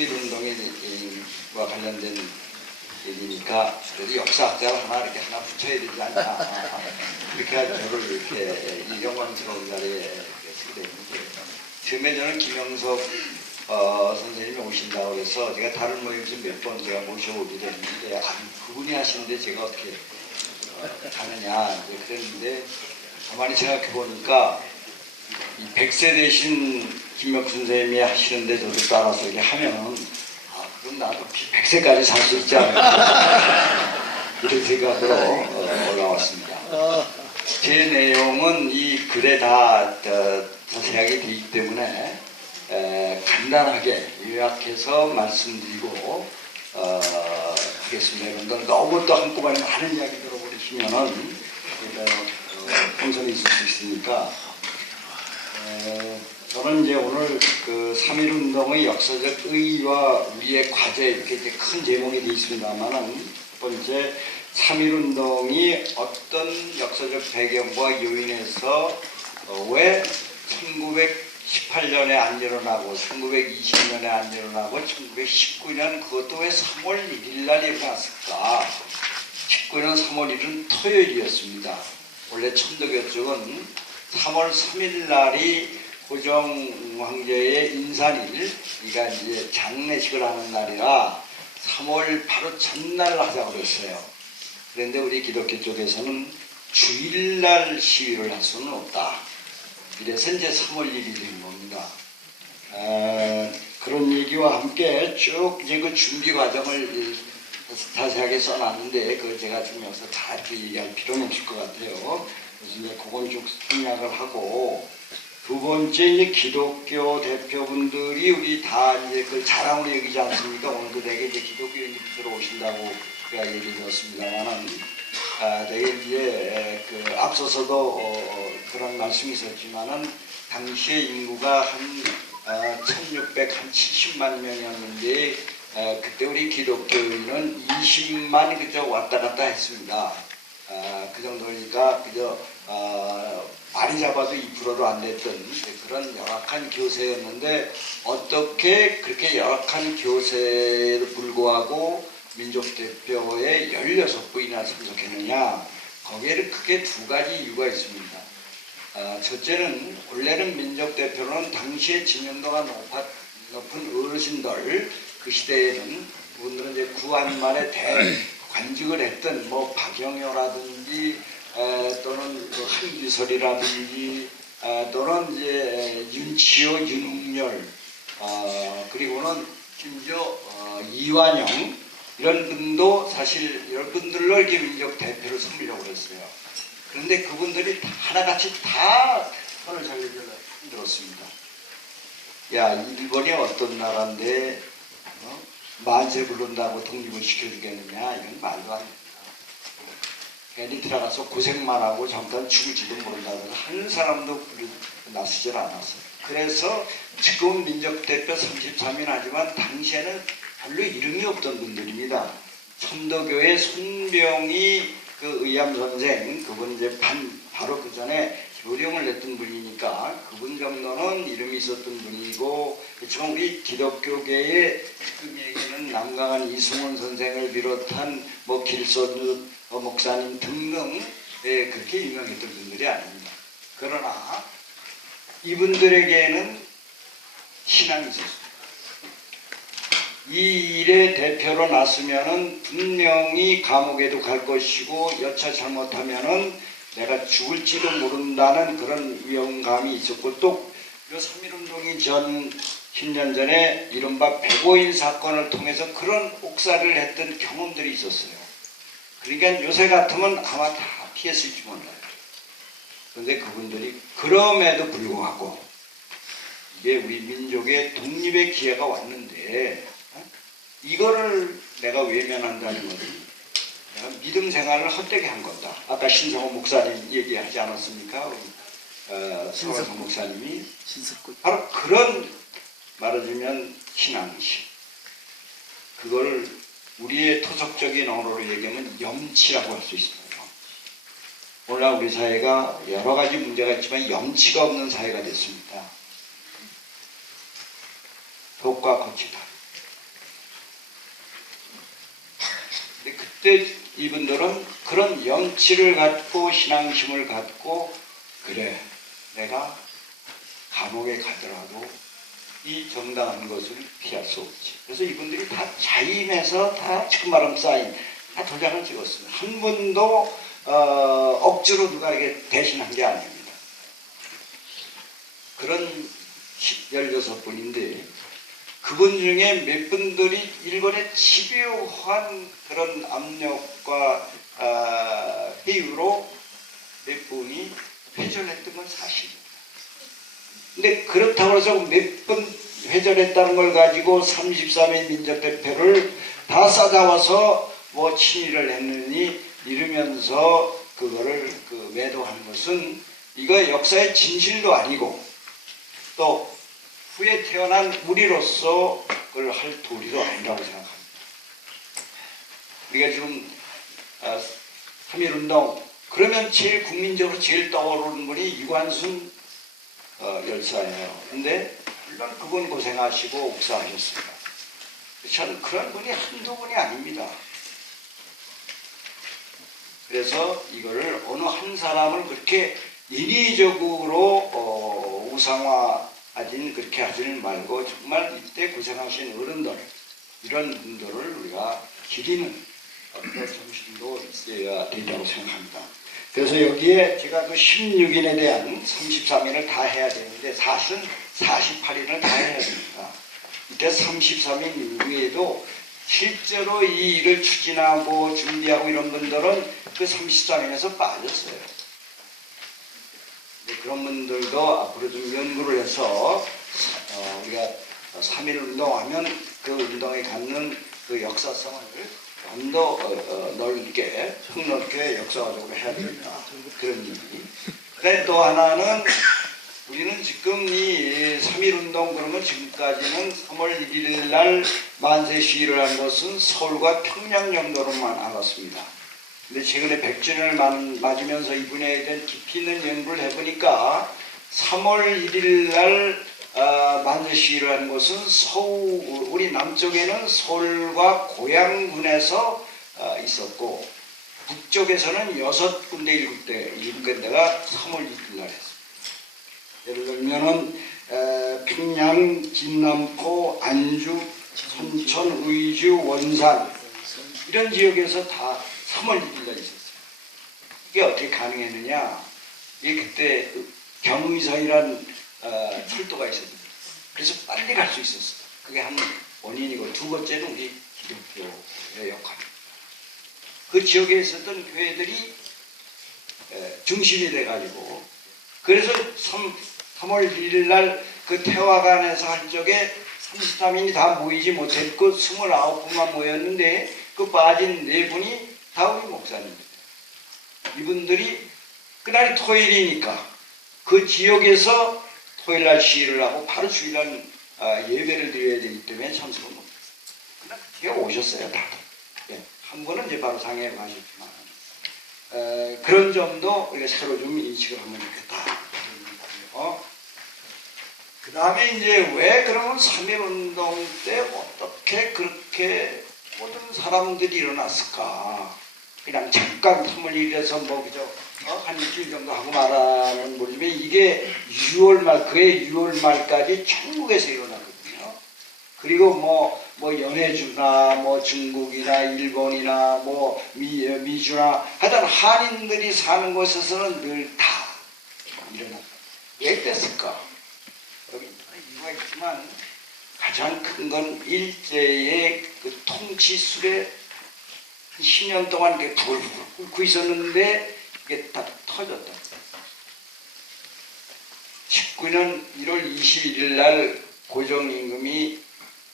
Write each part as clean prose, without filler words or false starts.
3.1운동과 관련된 얘기니까 그래도 역사학자를 하나 붙여야 되지 않나. 그렇게 저를 이렇게 이 영광스러운 자리에 쓰게 됐는데, 처음에 저는 김영석 선생님이 오신다고 해서 제가 다른 모임에서 몇 번 제가 모셔보게 됐는데, 그분이 하시는데 제가 어떻게 가느냐 그랬는데, 가만히 생각해 보니까 이 100세 되신 김명수 선생님이 하시는데 저도 따라서 이렇게 하면 그럼 나도 100세까지 살 수 있지 않을까 이런 생각으로 올라왔습니다. 제 내용은 이 글에 다 자세하게 되기 때문에 간단하게 요약해서 말씀드리고 하겠습니다. 여러분들 너무 또 한꺼번에 많은 이야기 들어버리시면은 혼선이 있을 수 있으니까 저는 이제 오늘 그 3.1운동의 역사적 의의와 우리의 과제 이렇게 이제 큰 제목이 되어 있습니다만은, 첫 번째 3.1운동이 어떤 역사적 배경과 요인에서 왜 1918년에 안 일어나고 1920년에 안 일어나고 1919년 그것도 왜 3월 1일 날 일어났을까? 19년 3월 1일은 토요일이었습니다. 원래 천도교 쪽은 3월 3일 날이 고종 황제의 인산일, 이가 이제 장례식을 하는 날이라 3월 바로 전날 하자고 그랬어요. 그런데 우리 기독교 쪽에서는 주일날 시위를 할 수는 없다. 이래서 이제 3월 1일이 된 겁니다. 그런 얘기와 함께 쭉 이제 그 준비 과정을 자세하게 써놨는데, 그걸 제가 지금 여기서 다 이렇게 얘기할 필요는 없을 것 같아요. 그래서 이제 그건 쭉 생략을 하고, 두 번째 이제 기독교 대표분들이 우리 다 이제 그 자랑으로 여기지 않습니까? 오늘도 되게 이제 기독교인들이 들어오신다고 제가 얘기 들었습니다만은, 되게 이제 그 앞서서도 그런 말씀이 있었지만은, 당시의 인구가 한 1670만 명이었는데, 그때 우리 기독교인은 20만 그저 왔다 갔다 했습니다. 그 정도니까 그저 많이 잡아도 2%도 안 됐던 그런 열악한 교세였는데, 어떻게 그렇게 열악한 교세에도 불구하고 민족대표에 16분이나 참석했느냐? 거기에는 크게 두 가지 이유가 있습니다. 첫째는 원래는 민족대표는 당시에 지명도가 높은 어르신들, 그 시대에는 그분들은 이제 구한말에 대관직을 했던 뭐 박영효라든지 또는 그 한유설이라든지 또는 이제 윤치호, 윤웅열, 그리고는 심지어 이완영, 이런 분도 사실 이런 분들로 이렇게 민족 대표를 섬기려고 했어요. 그런데 그분들이 하나같이 다 손을 잘리기를 힘들었습니다. 야, 일본이 어떤 나라인데 만세 부른다고 독립을 시켜주겠느냐? 이건 말도 안 됩니다. 괜히 들어가서 고생만 하고 잠깐 죽을지도 모른다고 한 사람도 나서질 않았어요. 그래서 지금 민족대표 33인 하지만 당시에는 별로 이름이 없던 분들입니다. 천도교의 손병희 그 의암 선생, 그분 이제 바로 그 전에 교령을 냈던 분이니까 그분 정도는 이름이 있었던 분이고, 지금 우리 기독교계의 지금에게는 남강한 이승훈 선생을 비롯한 뭐 길선우 목사님 등등 그렇게 유명했던 분들이 아닙니다. 그러나 이분들에게는 신앙이 있었습니다. 이 일의 대표로 났으면은 분명히 감옥에도 갈 것이고, 여차 잘못하면은 내가 죽을지도 모른다는 그런 위험감이 있었고, 또 3.1운동이 전 10년 전에 이른바 백오인 사건을 통해서 그런 옥살이를 했던 경험들이 있었어요. 그러니까 요새 같으면 아마 다 피했을지 몰라요. 그런데 그분들이 그럼에도 불구하고 이게 우리 민족의 독립의 기회가 왔는데 이거를 내가 외면한다는 것은 내가 믿음 생활을 헛되게 한 거다. 아까 신성호 목사님 얘기하지 않았습니까? 서울성 목사님이 바로 그런 말해주면 신앙의식, 그걸 우리의 토속적인 언어로 얘기하면 염치라고 할 수 있습니다. 오늘날 우리 사회가 여러 가지 문제가 있지만 염치가 없는 사회가 됐습니다. 독과 거치다. 그때 이분들은 그런 염치를 갖고 신앙심을 갖고 그래 내가 감옥에 가더라도 이 정당한 것을 피할 수 없지. 그래서 이분들이 다 자임해서 다 지금 말하면 사인 다 도장을 찍었습니다. 한 분도 억지로 누가에게 대신한 게 아닙니다. 그런 16분인데 그분 중에 몇 분들이 일본의 집요한 그런 압력과 회유로 몇 분이 회전했던 건 사실입니다. 근데 그렇다고 해서 몇 번 회전했다는 걸 가지고 33의 민족대표를 다 싸잡아서 뭐 친일을 했느니 이러면서 그거를 매도하는 것은 이거 역사의 진실도 아니고 또 후에 태어난 우리로서 그걸 할 도리도 아니라고 생각합니다. 우리가 지금 3.1운동 그러면 제일 국민적으로 제일 떠오르는 분이 유관순 열사예요. 근데 물론 그분 고생하시고 옥사하셨습니다. 저는 그런 분이 한두 분이 아닙니다. 그래서 이거를 어느 한 사람을 그렇게 인위적으로 우상화하진 그렇게 하지는 말고 정말 이때 고생하신 어른들 이런 분들을 우리가 기리는 어떤 정신도 있어야 된다고 생각합니다. 그래서 여기에 제가 그 16인에 대한 33인을 다 해야 되는데 사실은 48인을 다 해야 됩니다. 이때 33인 이후에도 실제로 이 일을 추진하고 준비하고 이런 분들은 그 33인에서 빠졌어요. 그런 분들도 앞으로 좀 연구를 해서 우리가 3.1 운동하면 그 운동에 갖는 그 역사성을 좀 더 넓게 폭넓게 역사적으로 해야 된다. 그런 얘기. 근데 또 하나는 우리는 지금 이 3.1 운동 그러면 지금까지는 3월 1일 날 만세 시위를 한 것은 서울과 평양 정도로만 알았습니다. 근데 최근에 100주년을 맞으면서 이 분야에 대한 깊이 있는 연구를 해보니까 3월 1일 날 만세 시위를 한 것은 우리 남쪽에는 서울과 고양군에서 있었고 북쪽에서는 6군데 7군데가 3월 1일 날 했습니다. 예를 들면은 평양, 진남포, 안주, 선천, 의주, 원산 이런 지역에서 다 3월 1일 날 있었어요. 이게 어떻게 가능했느냐? 이게 그때 경의선이란 철도가 있었습니다. 그래서 빨리 갈 수 있었어요. 그게 한 원인이고 두 번째는 우리 기독교의 역할입니다. 그 지역에 있었던 교회들이 중심이 돼가지고 그래서 3월 1일 날 그 태화관에서 한 적에 33인이 다 모이지 못했고 29분만 모였는데 그 빠진 4분이 다 우리 목사님입니다. 이분들이 그날이 토요일이니까 그 지역에서 토요일날 시위를 하고 바로 주일날 예배를 드려야 되기 때문에 참석을 못했어요. 그날 그때 오셨어요. 다들. 네. 한 분은 이제 바로 상해에 가셨지만 그런 점도 우리가 새로 좀 인식을 하면 좋겠다. 그 다음에 이제 왜 그러면 3.1 운동 때 어떻게 그렇게 모든 사람들이 일어났을까? 그냥 잠깐 3월 1일에서 뭐 그저 한 일주일 정도 하고 말하는 모르지만 이게 6월 말 그해 6월 말까지 중국에서 일어나거든요. 그리고 뭐 연해주나 뭐 중국이나 일본이나 뭐 미주나 하여튼 한인들이 사는 곳에서는 늘 다 일어났다. 왜 그랬을까? 여기 이유가 있지만 가장 큰 건 일제의 그 통치술에 10년 동안 이렇게 불 끓고 있었는데 이게 다 터졌다. 19년 1월 21일 날 고정임금이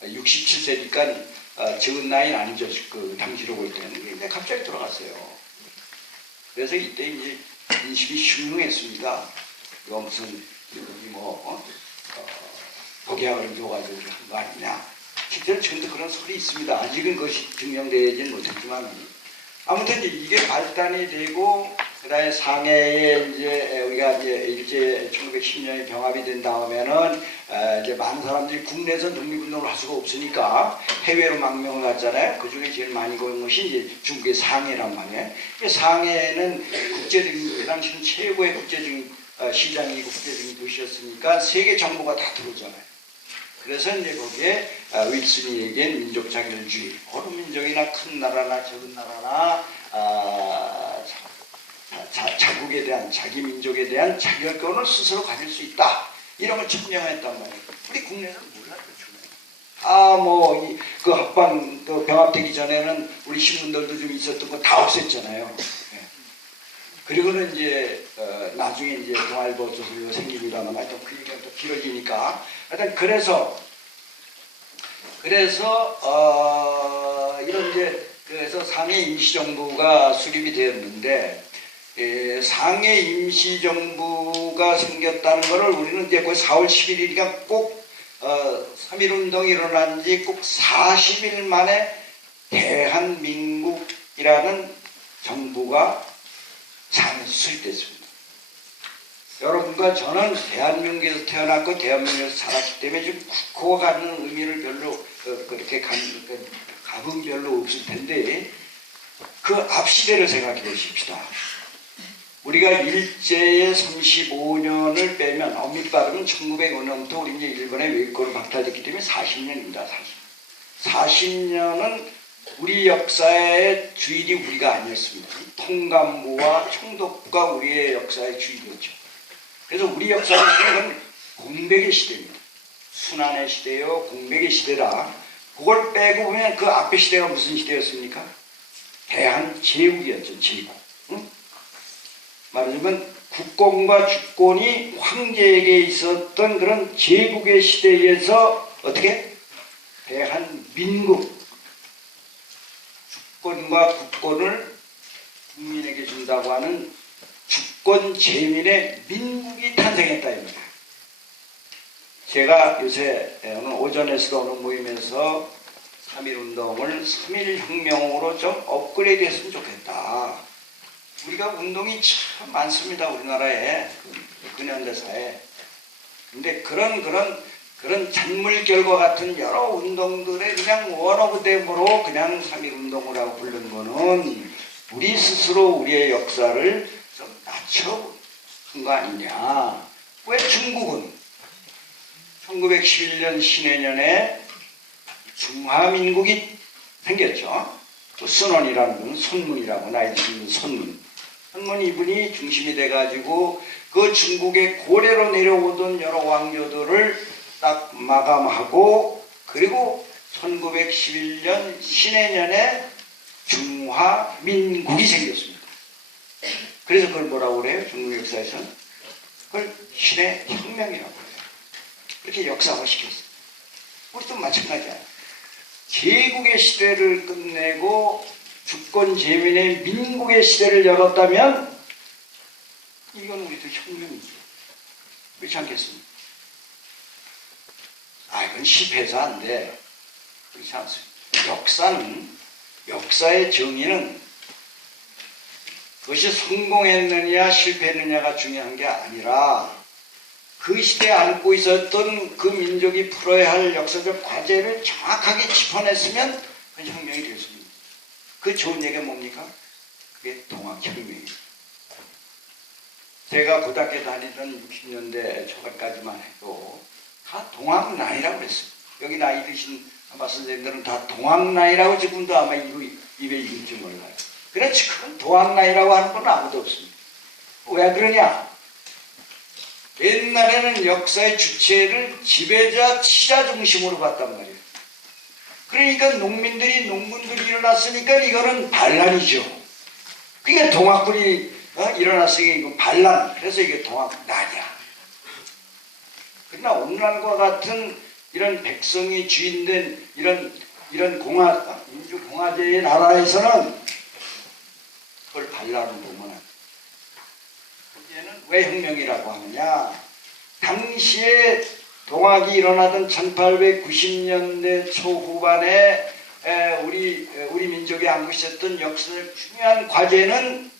67세니까 적은 나이는 아니죠. 그 당시로 볼 때는. 근데 갑자기 돌아갔어요. 그래서 이때 이제 인식이 흉흉했습니다. 이거 무슨 독약을 줘가지고 한 거 아니냐. 실제로 지금도 그런 설이 있습니다. 아직은 그것이 증명되지는 못했지만 아무튼 이게 발단이 되고 그다음에 상해에 이제 우리가 이제 일제 1910년에 병합이 된 다음에는 이제 많은 사람들이 국내에서 독립운동을 할 수가 없으니까 해외로 망명을 갔잖아요. 그 중에 제일 많이 간 것이 이제 중국의 상해란 말이에요. 상해는 국제적인, 그 당시는 최고의 국제적인 시장이고 국제적인 도시였으니까 세계 정보가 다 들어오잖아요. 그래서 이제 거기에 윌슨이 얘기한 민족 자결주의, 어느 민족이나 큰 나라나 적은 나라나 자국에 대한, 자기 민족에 대한 자결권을 스스로 가질 수 있다, 이런 걸 증명했단 말이에요. 우리 국내에서는 몰랐죠. 그 합방, 그 병합되기 전에는 우리 신문들도 좀 있었던 거 다 없앴잖아요. 예. 그리고는 이제 나중에 이제 동아일보 조선일보 생깁니다만, 하여튼 그 얘기가 또 길어지니까, 하여튼 그래서 이런 이제 그래서 상해 임시정부가 수립이 되었는데, 상해 임시정부가 생겼다는 것을 우리는 이제 거의 4월 11일이니까 꼭 3.1운동이 일어난 지 꼭 40일 만에 대한민국이라는 정부가 상해에서 수립됐습니다. 여러분과 저는 대한민국에서 태어났고 대한민국에서 살았기 때문에 좀 국호가 갖는 의미를 별로 그렇게 감흥 별로 없을 텐데, 그 앞 시대를 생각해 보십시다. 우리가 일제의 35년을 빼면 엄밀히 면 1905년부터 우리 이제 일본의 외교권을 박탈했기 때문에 40년입니다. 40년은 우리 역사의 주인이 우리가 아니었습니다. 통감부와 총독부가 우리의 역사의 주인이었죠. 그래서 우리 역사는 공백의 시대입니다. 순환의 시대요, 공백의 시대라. 그걸 빼고 보면 그 앞의 시대가 무슨 시대였습니까? 대한제국이었죠. 제국. 응? 말하자면 국권과 주권이 황제에게 있었던 그런 제국의 시대에서 어떻게? 대한민국, 주권과 국권을 국민에게 준다고 하는 주권 제민의 민국이 탄생했다, 입니다. 제가 요새 오늘 오전에서 오는 모임에서 3.1운동을 3.1혁명으로 좀 업그레이드 했으면 좋겠다. 우리가 운동이 참 많습니다. 우리나라에, 근현대사에. 근데 그런 잔물결과 같은 여러 운동들의 그냥 원오브댐으로 그냥 3.1운동이라고 부른 거는 우리 스스로 우리의 역사를 좀 낮춰한 거 아니냐. 왜 중국은 1911년 신해년에 중화민국이 생겼죠. 또 선원이라는 분, 선문이라고, 나이 드신 선문. 선문 이분이 중심이 돼가지고 그 중국의 고래로 내려오던 여러 왕조들을 딱 마감하고, 그리고 1911년 신해년에 중화민국이 생겼습니다. 그래서 그걸 뭐라고 그래요? 중국 역사에서는? 그걸 신해혁명이라고 그래요. 그렇게 역사화시켰어요. 우리도 마찬가지야. 제국의 시대를 끝내고 주권 제민의 민국의 시대를 열었다면 이건 우리도 혁명이죠. 그렇지 않겠습니까? 이건 실패해서 안 돼. 그렇지 않습니다. 역사의 정의는 그것이 성공했느냐 실패했느냐가 중요한 게 아니라 그 시대에 안고 있었던 그 민족이 풀어야 할 역사적 과제를 정확하게 짚어냈으면 그 혁명이 되었습니다. 그 좋은 얘기가 뭡니까? 그게 동학혁명입니다. 제가 고등학교 다니던 60년대 초반까지만 해도 다 동학나이라고 그랬어요. 여기 나이 드신 아마 선생님들은 다 동학나이라고 지금도 아마 입에 읽을지 몰라요. 그래, 지금 동학나이라고 하는 건 아무도 없습니다. 왜 그러냐? 옛날에는 역사의 주체를 지배자, 치자 중심으로 봤단 말이에요. 그러니까 농군들이 일어났으니까 이거는 반란이죠. 그게 동학군이 일어났으니까 이거 반란. 그래서 이게 동학난이야. 그러나 오늘날과 같은 이런 백성이 주인된 이런 민주공화제의 나라에서는 그걸 반란으로 보면 왜 혁명이라고 하느냐? 당시에 동학이 일어나던 1890년대 초후반에 우리 민족이 안고 있었던 역사적 중요한 과제는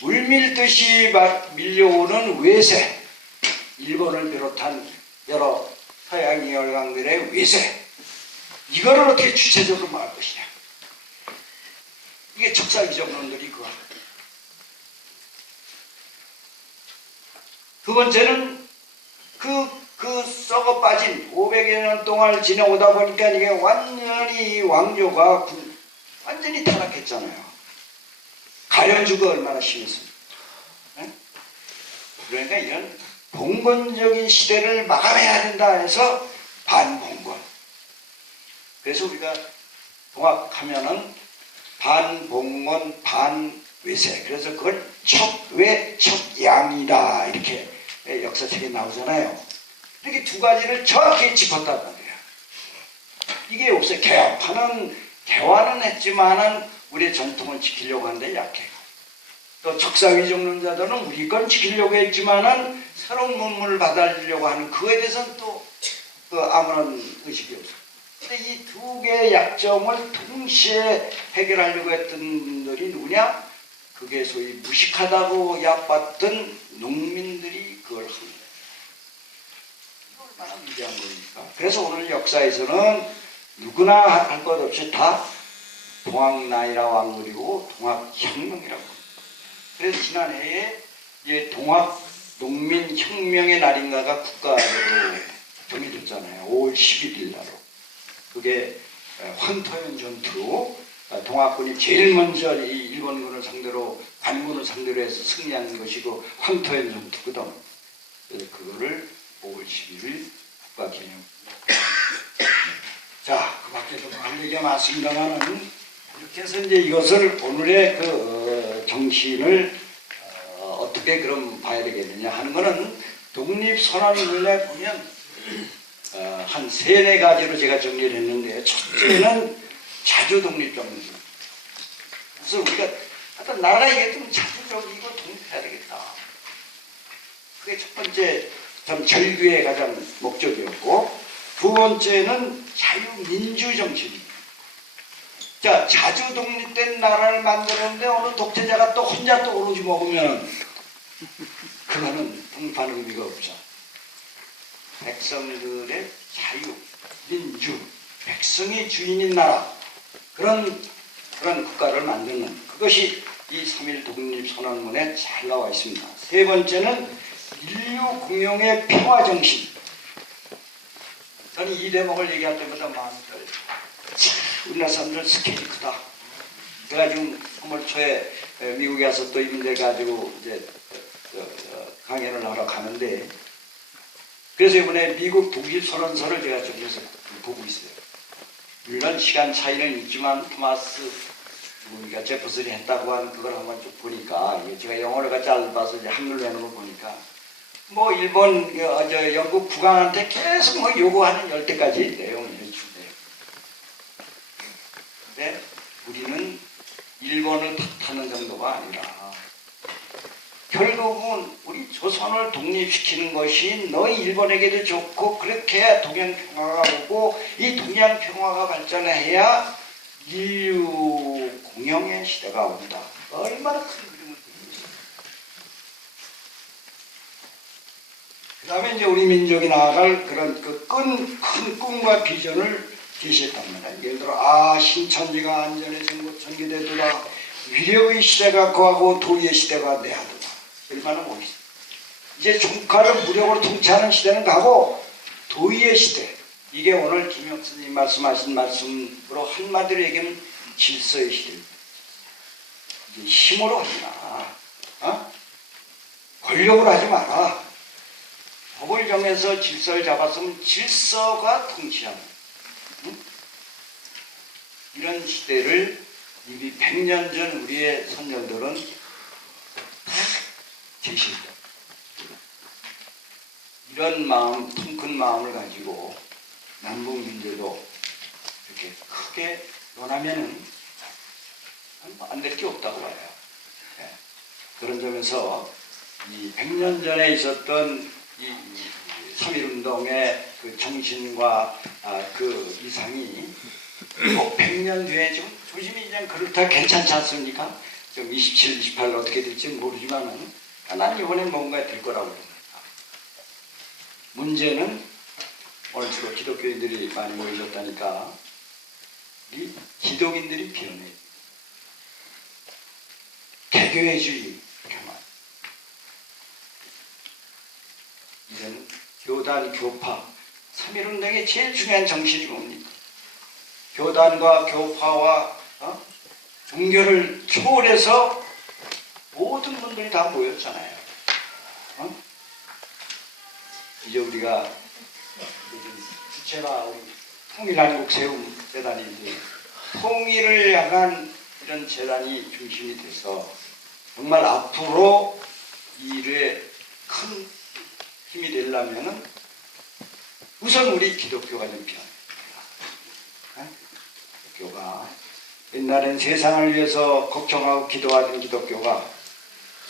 물밀듯이 밀려오는 외세, 일본을 비롯한 여러 서양 열강들의 외세, 이거를 어떻게 주체적으로 말할 것이냐. 이게 척사위정론들이 그거. 두 번째는 그 썩어 빠진 500여 년 동안 지내오다 보니까 이게 완전히 왕조가 완전히 타락했잖아요. 가려주가 얼마나 심했습니까? 네? 그러니까 이런 봉건적인 시대를 마감해야 된다 해서 반봉건. 그래서 우리가 동학하면은 반봉건 반외세. 그래서 그걸 척외 척양이다 이렇게 역사책에 나오잖아요. 이렇게 두 가지를 정확히 짚었단 말이에요. 이게 없어요. 개화는 했지만은 우리의 전통을 지키려고 하는데 약해요. 또 척사위정론자들은 우리 건 지키려고 했지만은 새로운 문물을 받아들이려고 하는 그거에 대해서는 또 아무런 의식이 없어요. 근데 이 두 개의 약점을 동시에 해결하려고 했던 분들이 누구냐? 그게 소위 무식하다고 얕봤던 농민들이 그걸 합니다. 얼마나 위대한 겁니까? 그래서 오늘 역사에서는 누구나 할 것 없이 다 동학나이라 왕그리고 동학혁명이라고 합니다. 그래서 지난해에 동학농민혁명의 날인가가 국가적으로 정해졌잖아요. 5월 11일 날로. 그게 황토현 전투, 동학군이 제일 먼저 이 일본군을 상대로 관군을 상대로 해서 승리한 것이고 황토현 전투거든. 그래서 그거를 5월 11일 국가기념. 자, 그 밖에도 많은 얘기가 많습니다만은 이렇게 해서 이제 이것을 오늘의 그 정신을 어떻게 그럼 봐야 되겠느냐 하는 것은 독립선언문에 보면 한 세네 가지로 제가 정리를 했는데 첫째는 자주독립정신. 그래서 우리가 하여튼 나라가 이게 좀 자주적이고 독립해야 되겠다. 그게 첫 번째 참 절규의 가장 목적이었고 두 번째는 자유민주정신입니다. 자, 자주 독립된 나라를 만들었는데 어느 독재자가 또 혼자 또 오로지 먹으면 그거는 통파는 의미가 없죠. 백성들의 자유, 민주, 백성이 주인인 나라 그런 국가를 만드는 그것이 이 3.1 독립선언문에 잘 나와 있습니다. 세 번째는 인류 공용의 평화정신. 저는 이 대목을 얘기할 때마다 마음이 떨려요. 우리나라 사람들 스케일이 크다. 제가 지금 3월 초에 미국에 가서 또 이 문제 가지고 이제 강연을 하러 가는데 그래서 이번에 미국 독립선언서를 제가 저기서 보고 있어요. 물론 시간 차이는 있지만 토마스 우리가 제퍼슨이 했다고 하는 그걸 한번 쭉 보니까 제가 영어를 짧아서 이제 한글로 해놓은 걸 보니까 뭐 일본 영국 국왕한테 계속 뭐 요구하는 열대까지 내용을 해주네요. 근데 우리는 일본을 탓하는 정도가 아니라 결국은 우리 조선을 독립시키는 것이 너희 일본에게도 좋고 그렇게 동양평화가 오고 이 동양평화가 발전해야 인류 공영의 시대가 온다. 얼마나 큰 그림을 그리는지. 그 다음에 이제 우리 민족이 나아갈 그런 큰 꿈과 비전을 제시했답니다. 예를 들어 신천지가 안전에 전개되더라. 위력의 시대가 거하고 도의의 시대가 내하더라. 얼마나 멋있어. 이제 종칼을 무력으로 통치하는 시대는 가고 도의의 시대. 이게 오늘 김영선님 말씀하신 말씀으로 한마디로 얘기하면 질서의 시대. 이제 힘으로 하지 마. 권력으로 하지 마라. 법을 정해서 질서를 잡았으면 질서가 통치하는 이런 시대를 이미 100년 전 우리의 선조들은 다 제시했다. 이런 마음, 통큰 마음을 가지고 남북 문제도 이렇게 크게 논하면은 안 될 게 없다고 봐요. 네. 그런 점에서 이 100년 전에 있었던 이 3.1운동의 그 정신과 그 이상이 꼭 100년 뒤에 좀 조심히 그냥 그렇다 괜찮지 않습니까? 좀 27, 28 어떻게 될지는 모르지만은 난 이번에 뭔가 될 거라고 봅니다. 문제는 오늘 주로 기독교인들이 많이 모이셨다니까 기독인들이 변해. 개교회주의 그만. 이제는 교단, 교파, 3.1운동의 제일 중요한 정신이 뭡니까? 교단과 교파와 종교를 초월해서 모든 분들이 다 모였잖아요. 이제 우리가 주체가 통일한국 세움 재단인데 통일을 향한 이런 재단이 중심이 돼서 정말 앞으로 이 일에 큰 힘이 되려면은 우선 우리 기독교가 좀 필요합니다. 기독교가 옛날엔 세상을 위해서 걱정하고 기도하던 기독교가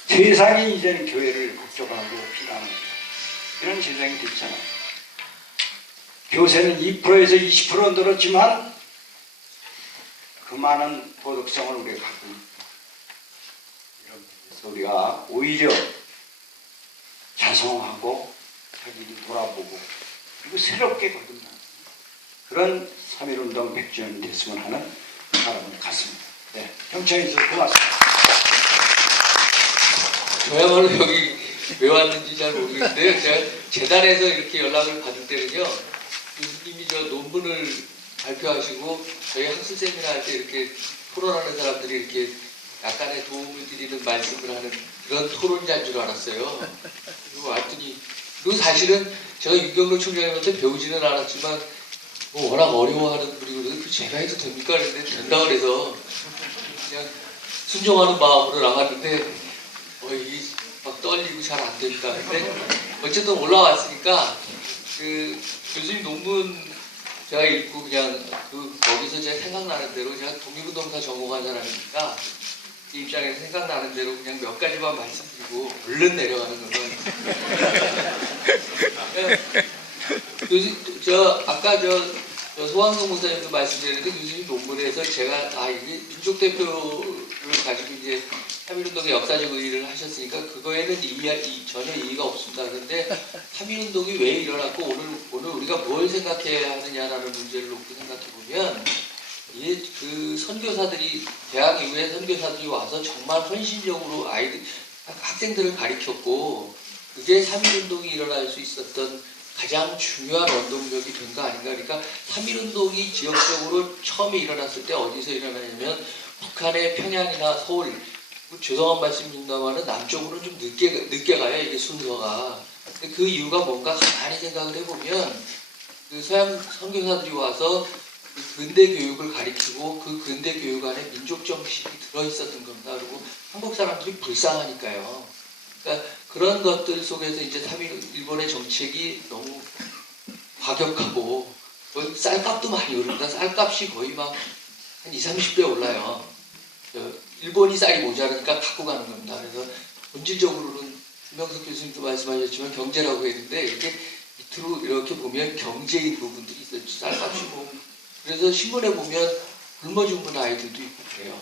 세상이 이제는 교회를 걱정하고 비난하고 이런 세상이 됐잖아요. 교세는 2%에서 20% 늘었지만 그 많은 도덕성을 우리가 갖고 있다. 이런 면에서 우리가 오히려 자성하고 자기를 돌아보고 그리고 새롭게 거듭나는 그런 3.1운동 100주년이 됐으면 하는 바람을 갖습니다. 네, 경청해 주셔서 고맙습니다. 저야말로 여기 왜 왔는지 잘 모르겠는데요. 제가 재단에서 이렇게 연락을 받을 때는요, 교수님이 저 논문을 발표하시고 저희 학술 세미나 할 때 이렇게 토론하는 사람들이 이렇게 약간의 도움을 드리는 말씀을 하는 그런 토론자인 줄 알았어요. 그리고 왔더니, 그리고 사실은 제가 윤경로 총장님한테 배우지는 않았지만 뭐 워낙 어려워하는 분이거든요. 그 제가 해도 됩니까? 그랬는데 된다고 그래서 그냥 순종하는 마음으로 나갔는데 이게 막 떨리고 잘 안 된다. 근데 어쨌든 올라왔으니까 그 교수님 논문 제가 읽고 그냥 거기서 제가 생각나는 대로 제가 독립운동사 전공한 사람이니까 이 입장에서 생각나는 대로 그냥 몇 가지만 말씀드리고 얼른 내려가는 거는 아까 소환성 목사님도 말씀드렸는데 교수님 논문에서 제가 이게 민족 대표를 가지고 이제 3.1운동의 역사적 의의를 하셨으니까 그거에는 전혀 이의가 없습니다. 그런데 3.1운동이 왜 일어났고 오늘 우리가 뭘 생각해야 하느냐라는 문제를 놓고 생각해 보면 이게 그 선교사들이 대학 이후에 선교사들이 와서 정말 헌신적으로 학생들을 가르쳤고 그게 3.1운동이 일어날 수 있었던 가장 중요한 원동력이 된 거 아닌가. 그러니까 3.1운동이 지역적으로 처음에 일어났을 때 어디서 일어나냐면 북한의 평양이나 서울, 죄송한 말씀입니다만은 남쪽으로는 좀 늦게 가요. 이게 순서가. 근데 그 이유가 뭔가 가만히 생각을 해보면 그 서양 선교사들이 와서 그 근대 교육을 가리키고 그 근대 교육 안에 민족 정신이 들어있었던 겁니다. 그리고 한국 사람들이 불쌍하니까요. 그러니까 그런 것들 속에서 이제 일본의 정책이 너무 과격하고 쌀값도 많이 오릅니다. 쌀값이 거의 막 한 20, 30배 올라요. 일본이 쌀이 모자라니까 갖고 가는 겁니다. 그래서 본질적으로는 김명석 교수님도 말씀하셨지만 경제라고 했는데 이렇게 밑으로 이렇게 보면 경제인 부분들이 있어요. 쌀값이 그래서 신문에 보면 굶어 죽는 아이들도 있고 그래요.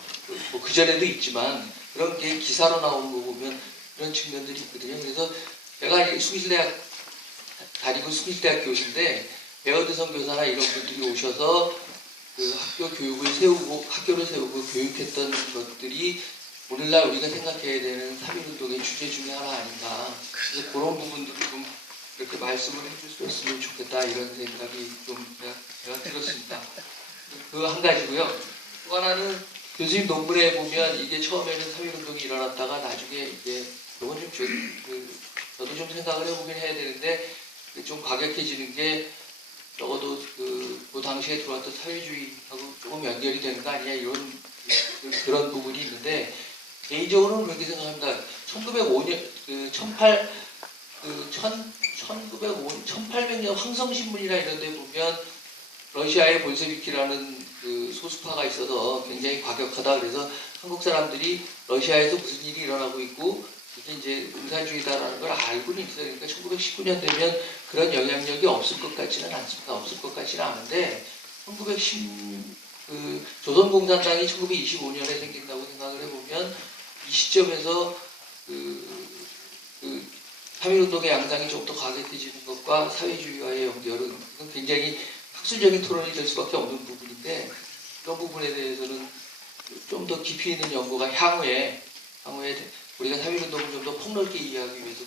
그 전에도 있지만 그런 게 기사로 나오는 거 보면 그런 측면들이 있거든요. 그래서 제가 수기실대학 다니고 수기실대학 교수인데 베어드 선교사나 이런 분들이 오셔서 그 학교를 세우고 교육했던 것들이 오늘날 우리가 생각해야 되는 3.1운동의 주제 중에 하나 아닌가. 그래서 그런 부분들을 좀 이렇게 말씀을 해줄 수 있으면 좋겠다 이런 생각이 좀 제가 들었습니다. 그 한 가지고요. 또 하나는 교수님 논문에 보면 이게 처음에는 3.1운동이 일어났다가 나중에 이제 이건 저도 좀 생각을 해보긴 해야 되는데 좀 과격해지는 게 적어도 그 당시에 들어왔던 사회주의하고 조금 연결이 되는 거 아니냐 이런 그런 부분이 있는데 개인적으로는 그렇게 생각합니다. 1905년 1800년 황성신문이나 이런 데 보면 러시아의 볼세비키라는 그 소수파가 있어서 굉장히 과격하다. 그래서 한국 사람들이 러시아에서 무슨 일이 일어나고 있고 이게 이제 공산주의다라는 걸 알고는 있어요. 그러니까 1919년 되면 그런 영향력이 없을 것 같지는 않습니다. 없을 것 같지는 않은데 조선공산당이 1925년에 생긴다고 생각을 해보면 이 시점에서 3.1운동의 양상이 좀 더 과격해지는 것과 사회주의와의 연결은 이건 굉장히 학술적인 토론이 될 수밖에 없는 부분인데 그런 부분에 대해서는 좀 더 깊이 있는 연구가 향후에 우리가 3.1운동을 좀 더 폭넓게 이해하기 위해서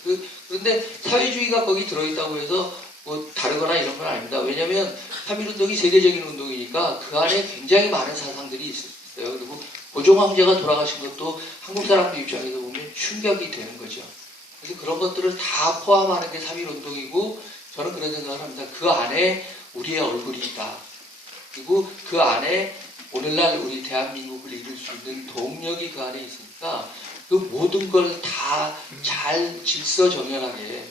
그런데 사회주의가 거기 들어있다고 해서 뭐 다르거나 이런 건 아닙니다. 왜냐하면 3.1운동이 세계적인 운동이니까 그 안에 굉장히 많은 사상들이 있어요. 그리고 고종 황제가 돌아가신 것도 한국 사람들 입장에서 보면 충격이 되는 거죠. 그래서 그런 것들을 다 포함하는 게 3.1운동이고 저는 그런 생각을 합니다. 그 안에 우리의 얼굴이 있다. 그리고 그 안에 오늘날 우리 대한민국을 이룰 수 있는 동력이 그 안에 있으니까 그 모든 걸 다 잘 질서정연하게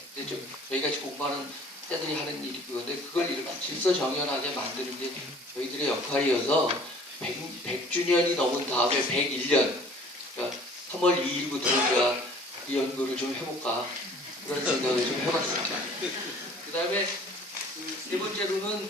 저희가 공부하는 애들이 하는 일이 그건데 그걸 이렇게 질서정연하게 만드는 게 저희들의 역할이어서 100주년이 넘은 다음에 101년 그러니까 3월 2일부터 제가 이 연구를 좀 해볼까 그런 생각을 좀 해봤습니다. 그 다음에 세 번째로는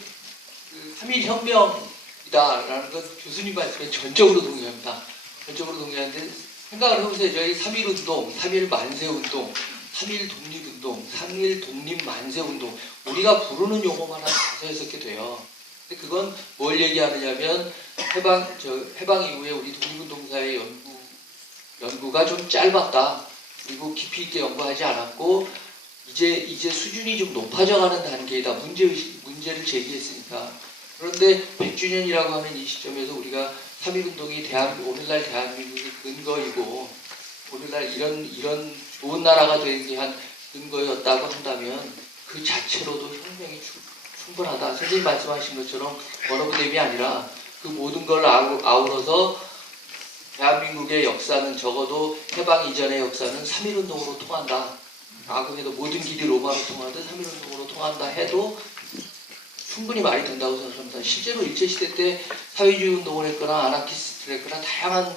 3.1혁명이다라는 건 교수님 말씀에 전적으로 동의합니다. 전적으로 동의하는데 생각을 해보세요. 저희 3.1운동, 3.1 만세운동, 3.1 독립운동, 3.1 독립만세운동 우리가 부르는 용어만 한 5-6개 돼요. 근데 그건 뭘 얘기하느냐면 해방 이후에 우리 독립운동사의 연구가 좀 짧았다. 그리고 깊이 있게 연구하지 않았고 이제 수준이 좀 높아져가는 단계이다. 문제를 제기했으니까. 그런데 100주년이라고 하는 이 시점에서 우리가 3.1운동이 오늘날 대한민국의 근거이고 오늘날 이런 좋은 나라가 되기 위한 근거였다고 한다면 그 자체로도 혁명이 충분하다. 선생님 말씀하신 것처럼 원어브댐이 아니라 그 모든 걸 아우러서 대한민국의 역사는 적어도 해방 이전의 역사는 3.1운동으로 통한다. 라고 해도 모든 길이 로마로 통하듯 3.1운동으로 통한다 해도 충분히 말이 된다고 생각합니다. 실제로 일제시대 때 사회주의 운동을 했거나 아나키스트를 했거나 다양한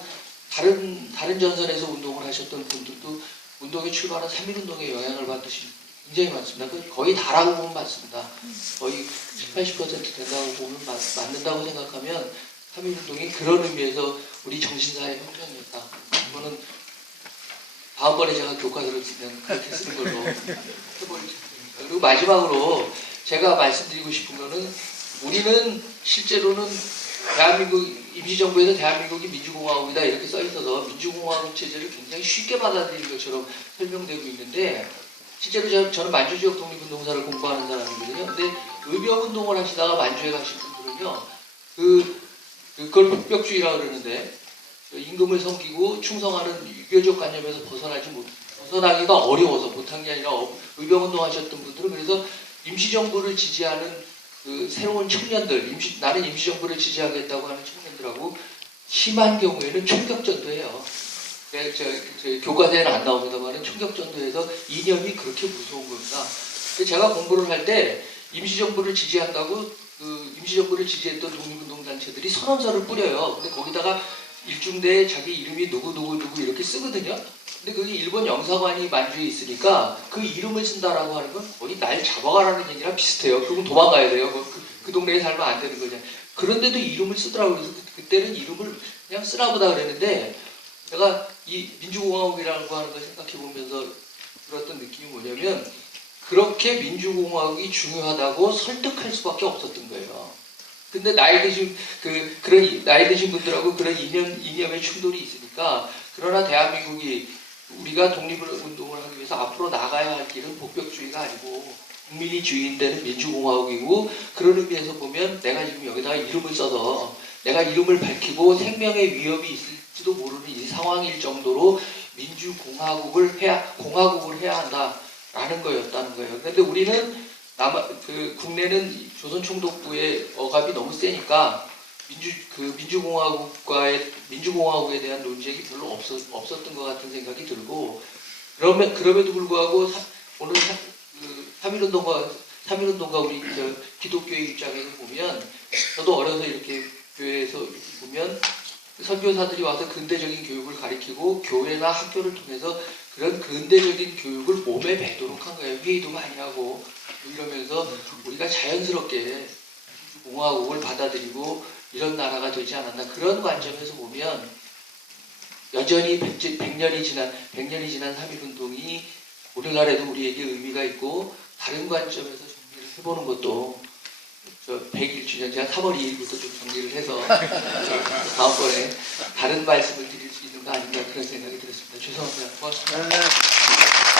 다른 전선에서 운동을 하셨던 분들도 운동의 출발은 3.1운동의 영향을 받으신 굉장히 많습니다. 거의 다라고 보면 맞습니다. 거의 70-80% 된다고 보면 맞는다고 생각하면 3.1운동이 그런 의미에서 우리 정신사의 혁명이었다. 이거는 다음번에 제가 교과서를 쓰면 그렇게 쓰는 걸로 해버리겠습니다. 그리고 마지막으로 제가 말씀드리고 싶은 거는 우리는 실제로는 대한민국 임시정부에서 대한민국이 민주공화국이다 이렇게 써 있어서 민주공화국 체제를 굉장히 쉽게 받아들이는 것처럼 설명되고 있는데 실제로 저는 만주지역 독립운동사를 공부하는 사람이거든요. 근데 의병운동을 하시다가 만주에 가신 분들은요, 그걸 폭벽주의라고 그러는데 임금을 섬기고 충성하는 유교적 관념에서 벗어나기가 어려워서 못한 게 아니라 의병운동 하셨던 분들은 그래서 임시정부를 지지하는 그 새로운 청년들, 나는 임시정부를 지지하겠다고 하는 청년들하고 심한 경우에는 총격전도해요. 저 교과서에는 안 나옵니다만 총격전도해서 이념이 그렇게 무서운 겁니다. 제가 공부를 할 때 임시정부를 지지한다고 임시정부를 지지했던 독립운동 단체들이 선언서를 뿌려요. 근데 거기다가 일중대에 자기 이름이 누구 이렇게 쓰거든요. 근데 그게 일본 영사관이 만주에 있으니까 그 이름을 쓴다라고 하는 건 거의 날 잡아가라는 얘기랑 비슷해요. 그럼 도망가야 돼요. 그 동네에 살면 안 되는 거죠. 그런데도 이름을 쓰더라고요. 그래서 그때는 이름을 그냥 쓰나 보다 그랬는데 제가 이 민주공화국이라는 거 하는 걸 생각해 보면서 들었던 느낌이 뭐냐면 그렇게 민주공화국이 중요하다고 설득할 수밖에 없었던 거예요. 근데 나이 드신 그런 나이 드신 분들하고 그런 이념의 충돌이 있으니까 그러나 대한민국이 우리가 독립운동을 하기 위해서 앞으로 나가야 할 길은 복벽주의가 아니고 국민이 주인 되는 민주공화국이고 그런 의미에서 보면 내가 지금 여기다가 이름을 써서 내가 이름을 밝히고 생명의 위협이 있을지도 모르는 이 상황일 정도로 공화국을 해야 한다라는 거였다는 거예요. 그런데 우리는 국내는 조선총독부의 억압이 너무 세니까 민주공화국에 대한 논쟁이 별로 없었던 것 같은 생각이 들고 그럼에도 불구하고 오늘 3.1운동가 우리 기독교의 입장에서 보면 저도 어려서 이렇게 교회에서 이렇게 보면 선교사들이 와서 근대적인 교육을 가리키고 교회나 학교를 통해서 그런 근대적인 교육을 몸에 배도록 한 거예요. 회의도 많이 하고 이러면서 우리가 자연스럽게 공화국을 받아들이고 이런 나라가 되지 않았나 그런 관점에서 보면 여전히 100년이 지난 3.1운동이 오늘날에도 우리에게 의미가 있고 다른 관점에서 정리를 해보는 것도 저 101주년 제가 3월 2일부터 좀 정리를 해서 다음번에 다른 말씀을 드릴 수 있는 거 아닌가 그런 생각이 들었습니다. 죄송합니다. 고맙습니다.